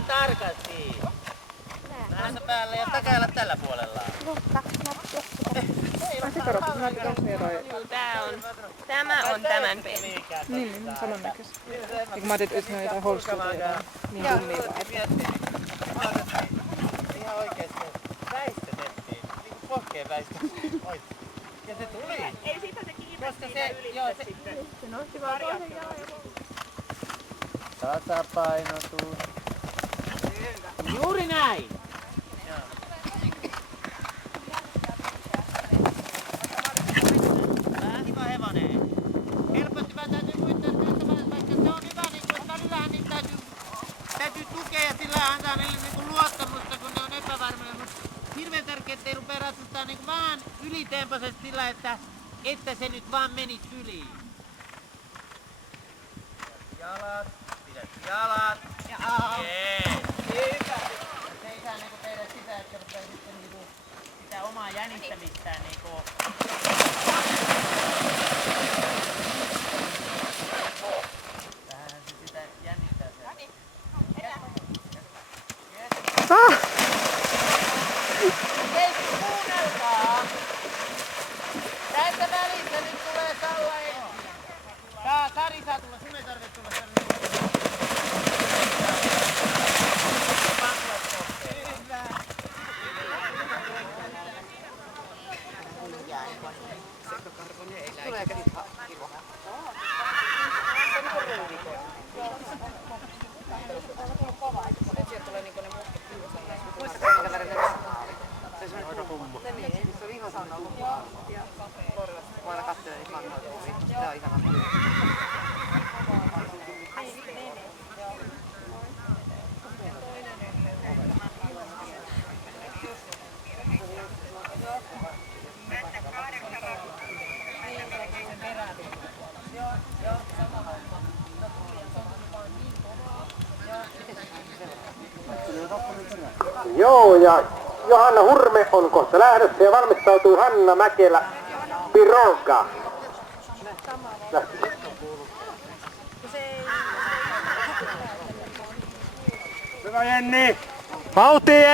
ihan tarkasti. Päässä päälle ja takajalla tällä puolella. Tämä on tämän peli. Niin, samannäköistä. Niin mä ajattelin, että ne on jotain holskuuta jotain niin tummia vaan. Ihan oikeesti väistettiin. Niinku pohkeen väistettiin. Ja se tuli. Ei siitä se kiinni siitä ylitse sitten. Se nosti vaan toisen jalan ja Tasapainotus. Juuri näin. Hyvä hevonen. Helposti vaan täytyy muistaa, että vaikka se on hyvä, niin kun välillähän niin täytyy tukea ja sillä antaa niille niin luottamusta, kun ne on epävarmoja. Mutta hirveän tärkeää, ettei rupea ratsastaa niin vähän ylitempoisesti sillä, että se nyt vaan menisi yli. Jalat, pidät jalat. Jees. Hyvä. Se ei saa niinku tehdä sitä, että rupeaa sitten niinku sitä omaa jännittämistään niinku. Vähänhän se sitä jännittää sen. Hei, kuunnelkaa! Tässä välissä nyt tulee Salla Sari saa tulla, sun ei tarvitse tulla tänne. Joo, ja Johanna Hurme on kohta lähdössä ja valmistautuu Hanna Mäkelä Piroga. Hyvä Jenni! Vauhtia!